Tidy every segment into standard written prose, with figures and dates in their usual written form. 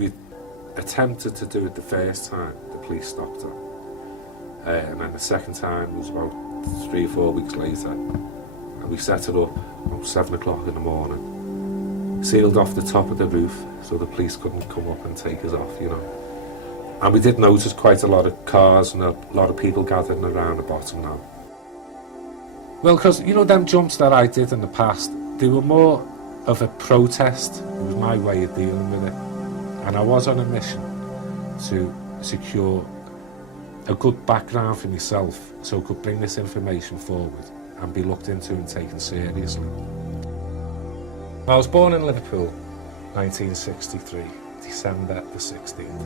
we attempted to do it the first time, the police stopped her. And then the second time was about 3 or 4 weeks later. And we set it up about 7 o'clock in the morning. Sealed off the top of the roof so the police couldn't come up and take us off, you know. And we did notice quite a lot of cars and a lot of people gathering around the bottom now. Well, because, you know, them jumps that I did in the past, they were more of a protest. It was my way of dealing with it. And I was on a mission to secure a good background for myself so I could bring this information forward and be looked into and taken seriously. I was born in Liverpool, 1963, December the 16th.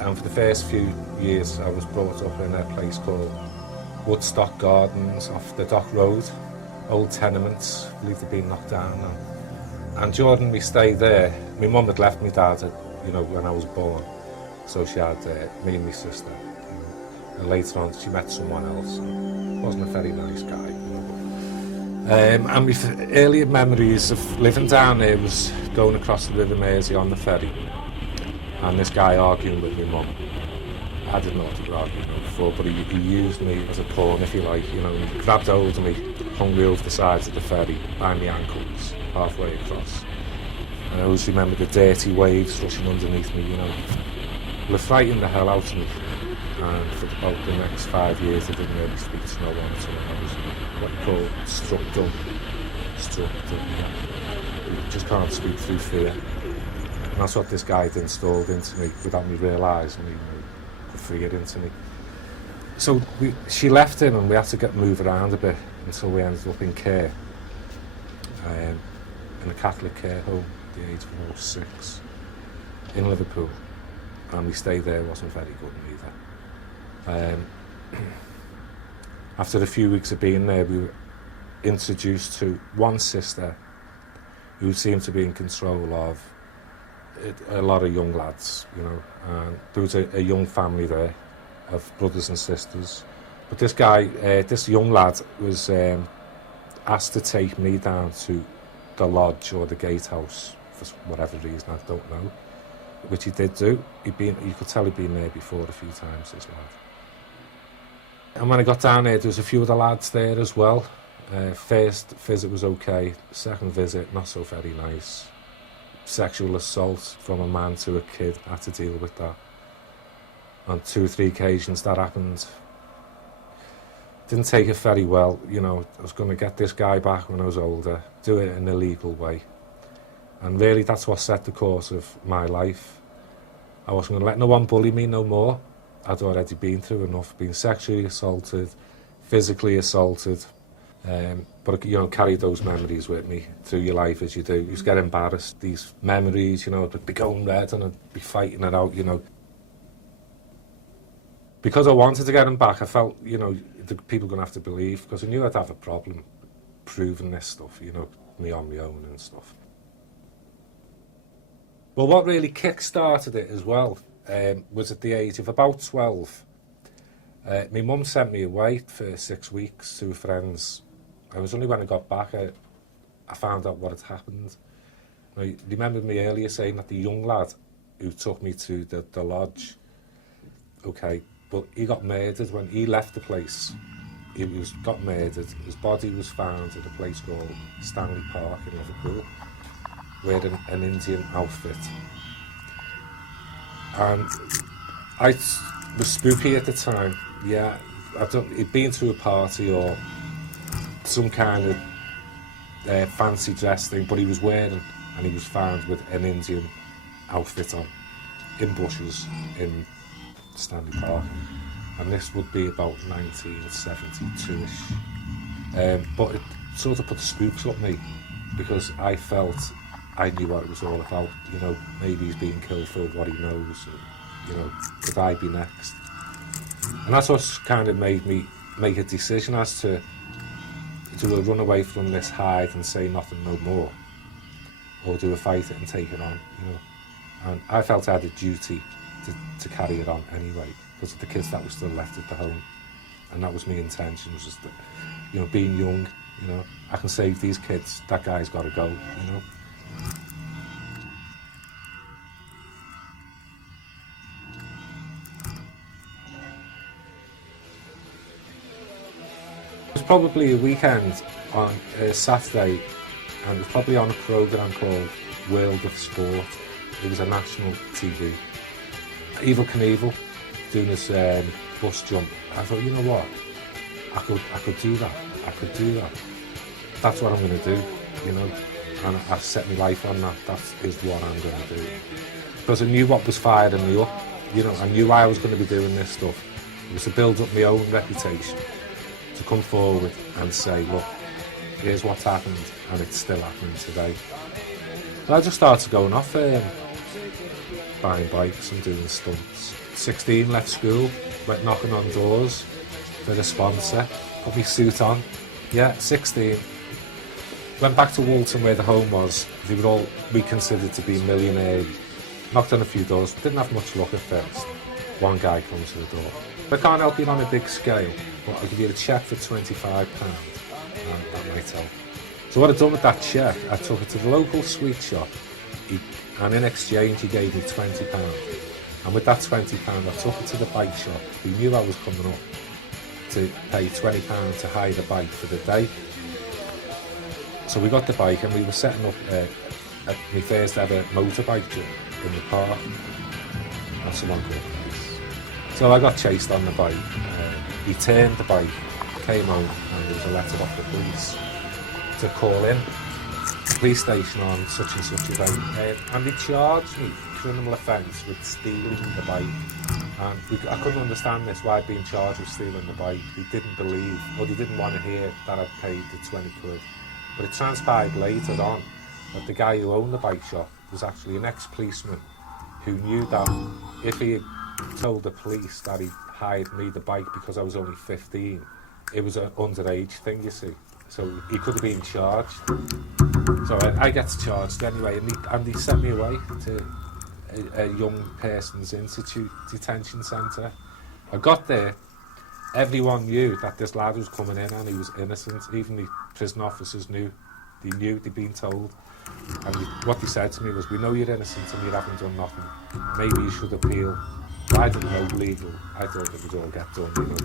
And for the first few years I was brought up in a place called Woodstock Gardens off the Dock Road, old tenements, I believe they've been knocked down now. And during we stayed there, my mum had left my dad, you know, when I was born. So she had me and my sister. You know. And later on she met someone else. Wasn't a very nice guy. You know. And my earlier memories of living down there was going across the River Mersey on the ferry. And this guy arguing with my mum. I didn't know what he was arguing before, but he used me as a pawn, if you like. You know, he grabbed hold of me, hung me over the sides of the ferry, by my ankles, halfway across. And I always remember the dirty waves rushing underneath me, you know. They frightened the hell out of me. And for about the next 5 years, I didn't really speak to no one at all. I was what you call struck dumb. Yeah. You just can't speak through fear. And that's what this guy had installed into me without me realising, you know, the fear into me. So she left him and we had to move around a bit until we ended up in care. In a Catholic care home at the age of about 6 in Liverpool. And we stayed there, wasn't very good either. After a few weeks of being there, we were introduced to one sister who seemed to be in control of a lot of young lads, you know. And there was a young family there of brothers and sisters. But this guy, this young lad, was asked to take me down to the lodge or the gatehouse for whatever reason, I don't know. Which he did do. You could tell he'd been there before a few times, this lad. And when I got down there, there was a few other lads there as well. First visit was okay. Second visit, not so very nice. Sexual assault from a man to a kid, I had to deal with that. On 2 or 3 occasions that happened. Didn't take it very well, you know. I was going to get this guy back when I was older, do it in a legal way. And really, that's what set the course of my life. I wasn't going to let no one bully me no more. I'd already been through enough, been sexually assaulted, physically assaulted. But, you know, carry those memories with me through your life as you do. You just get embarrassed. These memories, you know, I'd be going red and I'd be fighting it out, you know. Because I wanted to get him back, I felt, you know, the people were going to have to believe, because I knew I'd have a problem proving this stuff, you know, me on my own and stuff. Well, what really kick-started it as well was at the age of about 12. My mum sent me away for 6 weeks to friends. It was only when I got back I found out what had happened. I remember me earlier saying that the young lad who took me to the lodge, okay, but he got murdered when he left the place. He got murdered. His body was found at a place called Stanley Park in Liverpool, wearing an Indian outfit. And I was spooky at the time. Yeah, he'd been to a party or some kind of fancy dress thing, but he was wearing, and he was found with an Indian outfit on, in bushes in Stanley Park. And this would be about 1972-ish. But it sort of put the spooks up me, because I felt I knew what it was all about. You know, maybe he's being killed for what he knows, and, you know, could I be next? And that's what kind of made me make a decision as to do I run away from this, hide and say nothing no more, or do I fight it and take it on, you know? And I felt I had a duty to carry it on anyway, because of the kids that were still left at the home. And that was my intention, was just that, you know, being young, you know, I can save these kids, that guy's got to go, you know. probably a weekend on Saturday, and it was probably on a programme called World of Sport. It was a national TV. Evel Knievel doing his bus jump. I thought, you know what? I could do that. I could do that. That's what I'm going to do, you know. And I set my life on that. That is what I'm going to do. Because I knew what was firing me up. You know, I knew why I was going to be doing this stuff. It was to build up my own reputation, to come forward and say, look, here's what's happened, and it's still happening today. So I just started going off, buying bikes and doing stunts. 16, left school, went knocking on doors for a sponsor, put my suit on. Yeah, 16. Went back to Walton where the home was. They were all we considered to be millionaires. Knocked on a few doors, didn't have much luck at first. One guy comes to the door. I can't help you on a big scale, but I'll give you a cheque for £25, and that might help. So what I'd done with that cheque, I took it to the local sweet shop, and in exchange he gave me £20. And with that £20, I took it to the bike shop. He knew I was coming up to pay £20 to hire the bike for the day. So we got the bike and we were setting up my first ever motorbike jump in the park. That's someone called Price. So I got chased on the bike. He turned the bike, came home, and there was a letter off the police to call in the police station on such and such a day. And they charged me criminal offence with stealing the bike. And I couldn't understand this, why I'd been charged with stealing the bike. They didn't believe, or they didn't want to hear that I'd paid the 20 quid. But it transpired later on that the guy who owned the bike shop was actually an ex-policeman who knew that if he had told the police that he hired me the bike because I was only 15, it was an underage thing, you see. So he could have been charged. So I get charged anyway, and he sent me away to a young person's institute detention centre. I got there, everyone knew that this lad was coming in and he was innocent. Even the prison officers knew. They knew, they'd been told. And what they said to me was, we know you're innocent and you haven't done nothing. Maybe you should appeal. I didn't know legal. I thought it would all get done, you know.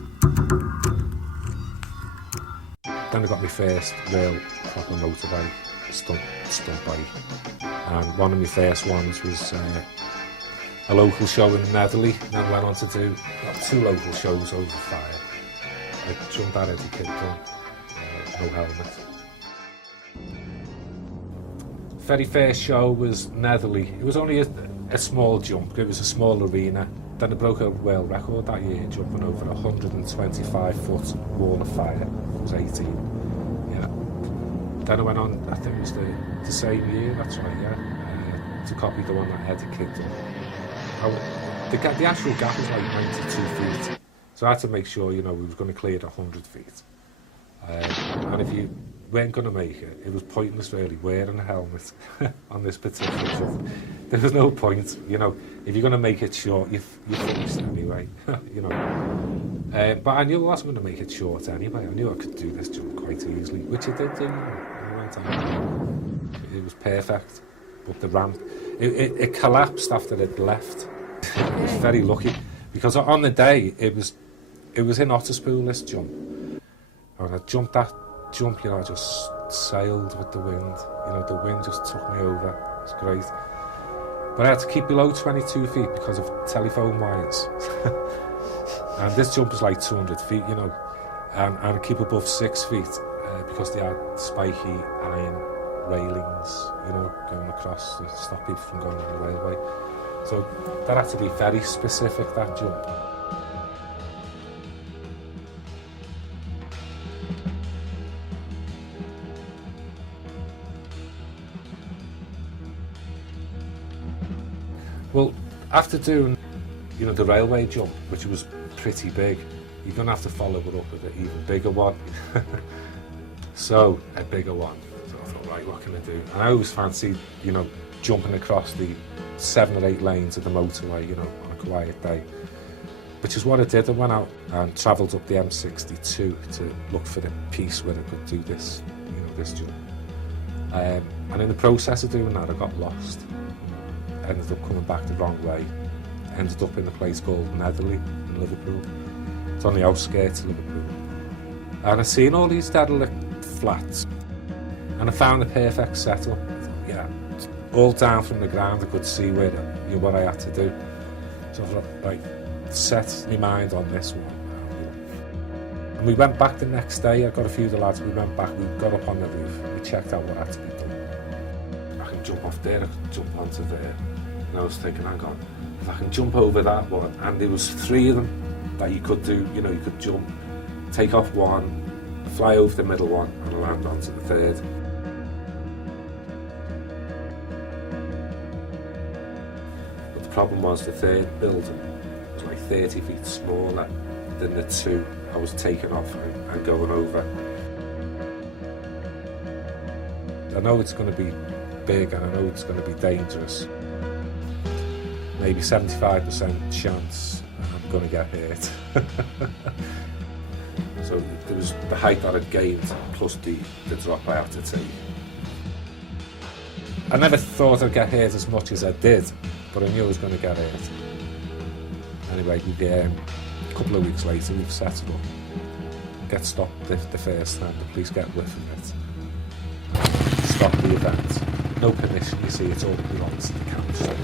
Then I got my first real proper motorbike, stunt bike. And one of my first ones was a local show in Netherley. Then I went on to do 2 local shows over fire. I jumped at Eddie Kidron, no helmet. Very first show was Netherley. It was only a small jump, it was a small arena. Then I broke a world record that year, jumping over a 125-foot wall of fire. I was 18. Yeah. Then I went on, I think it was the same year, that's right, yeah, to copy the one that Eddie Kidd done. The actual gap was like 92 feet. So I had to make sure, you know, we was going to clear 100 feet. And if you weren't going to make it, it was pointless really wearing a helmet on this particular jump. There was no point, you know, if you're going to make it short, you finished anyway, you know. But I knew I wasn't going to make it short anyway. I knew I could do this jump quite easily, which I did do. I went on. It was perfect, but the ramp, it collapsed after it left. I was very lucky, because on the day, it was in Otterspool, this jump. And I jumped that jump, you know, I just sailed with the wind. You know, the wind just took me over. It's great. But I had to keep below 22 feet because of telephone wires. And this jump is like 200 feet, you know. And keep above 6 feet because they had spiky iron railings, you know, going across to stop people from going on the railway. So that had to be very specific, that jump. Well, after doing, you know, the railway jump, which was pretty big, you're going to have to follow it up with an even bigger one. So, a bigger one. So I thought, right, what can I do? And I always fancied, you know, jumping across the 7 or 8 lanes of the motorway, you know, on a quiet day. Which is what I did. I went out and travelled up the M62 to look for the piece where I could do this, you know, this jump. And in the process of doing that, I got lost. Ended up coming back the wrong way. Ended up in a place called Netherley in Liverpool. It's on the outskirts of Liverpool. And I seen all these derelict flats, and I found the perfect setup. Yeah, all down from the ground, I could see what I had to do. So I thought, right, set my mind on this one. And we went back the next day. I got a few of the lads. We went back. We got up on the roof. We checked out what had to be done. I can jump off there. I can jump onto there. And I was thinking, hang on, if I can jump over that one, and there was 3 of them that you could do. You know, you could jump, take off one, fly over the middle one, and land onto the 3rd. But the problem was the 3rd building was like 30 feet smaller than the 2 I was taking off and going over. I know it's going to be big and I know it's going to be dangerous. Maybe 75% chance I'm going to get hurt. So there was the height that I'd gained plus the drop I had to take. I never thought I'd get hurt as much as I did, but I knew I was going to get hurt. Anyway, a couple of weeks later we've set it up. Get stopped the first time, the police get whiff of it. Stop the event. No permission, you see, it's all belongs to the council.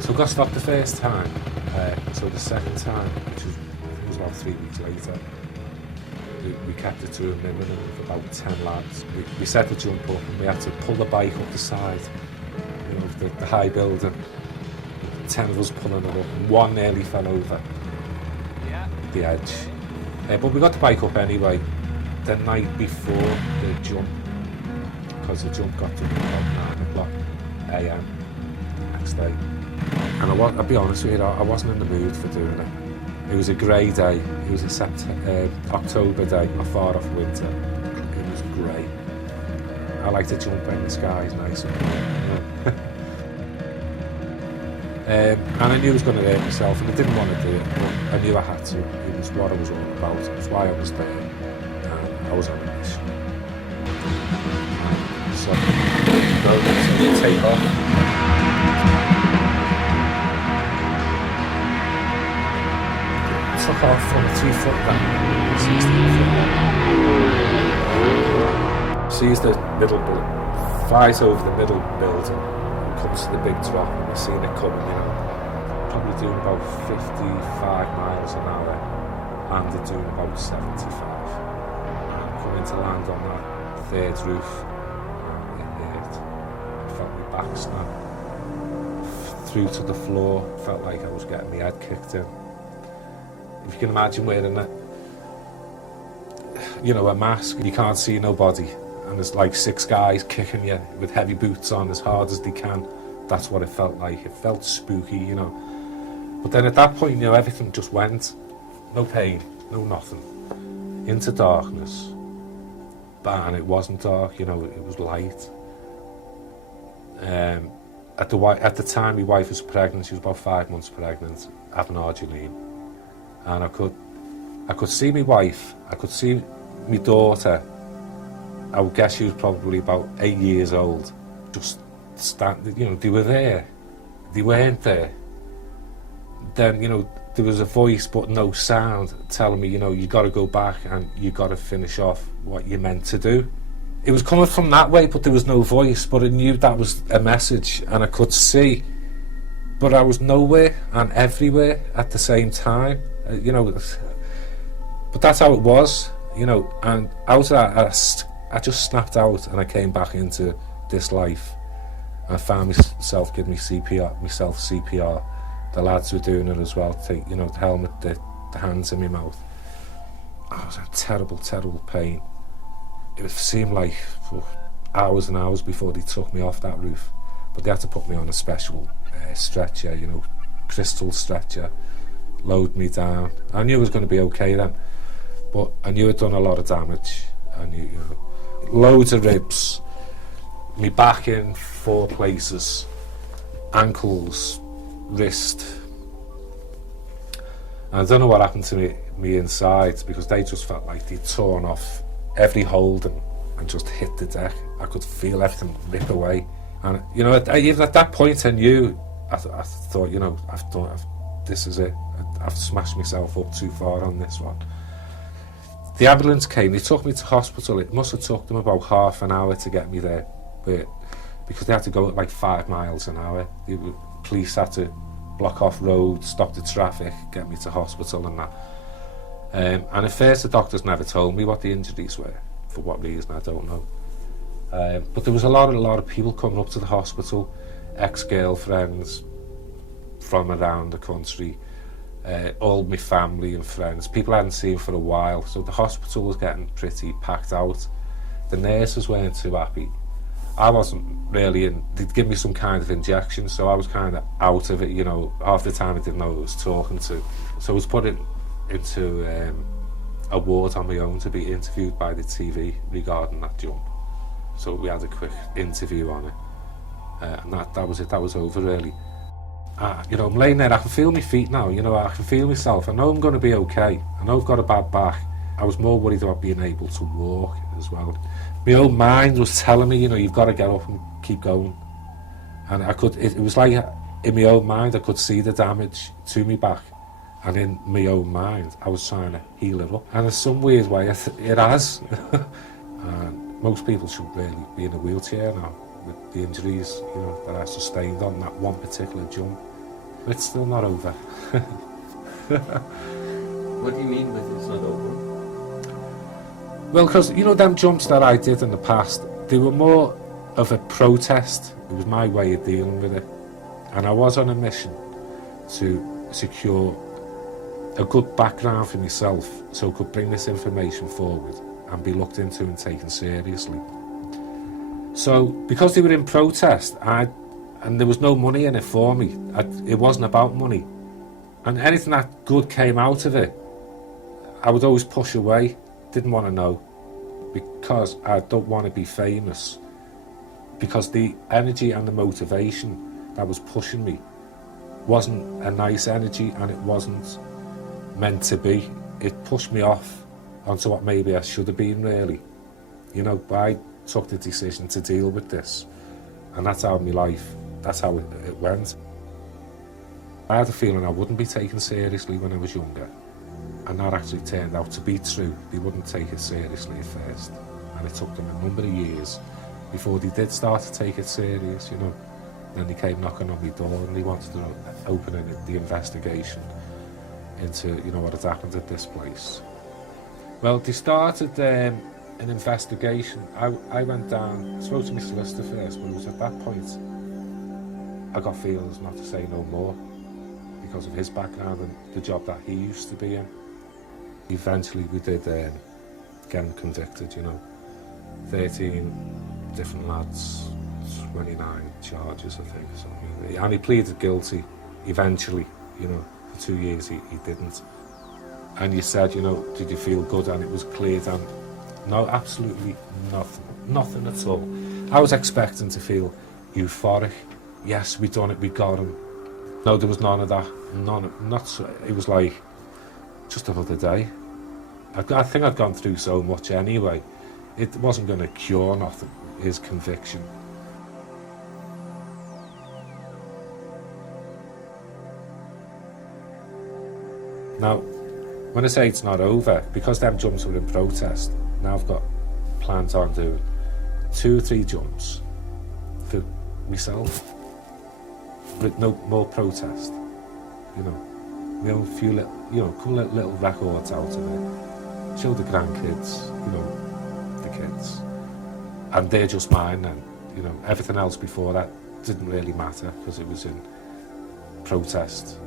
So we got stopped the first time. So the second time, which was about 3 weeks later, we kept it to a minimum of about 10 lads. We set the jump up and we had to pull the bike up the side, you know, the high building. 10 of us pulling it up, and one nearly fell over the edge. But we got the bike up anyway. The night before the jump, because the jump got to about 9 o'clock AM next day. And I'll be honest with you, I wasn't in the mood for doing it. It was a grey day. It was a October day, not far off winter. It was grey. I like to jump when the sky's nice and warm. And I knew I was going to hurt myself, and I didn't want to do it, but I knew I had to. It was what I was all about. It was why I was there, and I was on a mission. So you take off. Took off from a 2-foot down, 16 foot. Sees the middle building, flies over the middle building, and comes to the big drop, and we've seen it coming, you know, probably doing about 55 miles an hour, and they're doing about 75. And coming to land on that 3rd roof, it hurt. I felt my back snap through to the floor, felt like I was getting my head kicked in. If you can imagine wearing a mask, you can't see nobody, and there's like 6 guys kicking you with heavy boots on as hard as they can. That's what it felt like. It felt spooky, you know. But then at that point, you know, everything just went. No pain, no nothing. Into darkness. And it wasn't dark, you know, it was light. At the time, my wife was pregnant. She was about 5 months pregnant, having Argeline. And I could see my wife, I could see my daughter. I would guess she was probably about 8 years old. Just standing, you know, they were there. They weren't there. Then, you know, there was a voice but no sound telling me, you know, you got to go back and you got to finish off what you're meant to do. It was coming from that way, but there was no voice. But I knew that was a message, and I could see. But I was nowhere and everywhere at the same time. You know, but that's how it was, you know, and out of that, I just snapped out, and I came back into this life. I found myself giving myself CPR. The lads were doing it as well, take, you know, the helmet, the hands in my mouth. I was in terrible, terrible pain. It seemed like hours and hours before they took me off that roof, but they had to put me on a special stretcher, you know, crystal stretcher. Load me down. I knew it was going to be okay then, but I knew I'd done a lot of damage. I knew, you know, loads of ribs, me back in 4 places, ankles, wrist. And I don't know what happened to me inside, because they just felt like they'd torn off every holding and just hit the deck. I could feel everything rip away. And, you know, even at that point I knew, I thought, you know, this is it. I've smashed myself up too far on this one. The ambulance came, they took me to hospital. It must have took them about half an hour to get me there, because they had to go at like 5 miles an hour. The police had to block off roads, stop the traffic, get me to hospital and that. And at first the doctors never told me what the injuries were, for what reason I don't know. But there was a lot of people coming up to the hospital, ex-girlfriends from around the country, all my family and friends, people I hadn't seen for a while, so the hospital was getting pretty packed out. The nurses weren't too happy. I wasn't really in, they'd give me some kind of injection, so I was kind of out of it, you know. Half the time I didn't know who I was talking to. So I was put into a ward on my own to be interviewed by the TV regarding that jump. So we had a quick interview on it, and that was it. That was over really. You know, I'm laying there, I can feel my feet now, you know, I can feel myself. I know I'm going to be okay. I know I've got a bad back. I was more worried about being able to walk as well. My own mind was telling me, you know, you've got to get up and keep going. And I could, it was like in my own mind, I could see the damage to me back. And in my own mind, I was trying to heal it up. And in some weird way, it has. And most people should really be in a wheelchair now with the injuries, you know, that I sustained on that one particular jump. But it's still not over. What do you mean with it's not over? Well, because, you know, them jumps that I did in the past, they were more of a protest. It was my way of dealing with it. And I was on a mission to secure a good background for myself so I could bring this information forward and be looked into and taken seriously. So, because they were in protest, and there was no money in it for me, it wasn't about money. And anything that good came out of it, I would always push away. Didn't want to know, because I don't want to be famous, because the energy and the motivation that was pushing me wasn't a nice energy, and it wasn't meant to be. It pushed me off onto what maybe I should have been, really, you know. But I took the decision to deal with this, and that's how my life, that's how it went. I had a feeling I wouldn't be taken seriously when I was younger. And that actually turned out to be true. They wouldn't take it seriously at first. And it took them a number of years before they did start to take it serious, you know. Then they came knocking on my door and they wanted to open the investigation into, you know, what had happened at this place. Well, they started an investigation. I went down, spoke to my solicitor first, but it was at that point I got feelings not to say no more because of his background and the job that he used to be in. Eventually we did get him convicted, you know. 13 different lads, 29 charges, I think. So, and he pleaded guilty eventually, you know. For 2 years he didn't. And you said, you know, did you feel good? And it was clear then, no, absolutely nothing at all. I was expecting to feel euphoric. Yes, we done it, we got him. No, there was none of that. It was like, just another day. I think I'd gone through so much anyway. It wasn't going to cure nothing, his conviction. Now, when I say it's not over, because them jumps were in protest, now I've got plans on doing 2 or 3 jumps for myself, with no more protest, you know. We have a few little, you know, cool little records out of it. Show the grandkids, you know, the kids. And they're just mine then, you know. Everything else before that didn't really matter because it was in protest.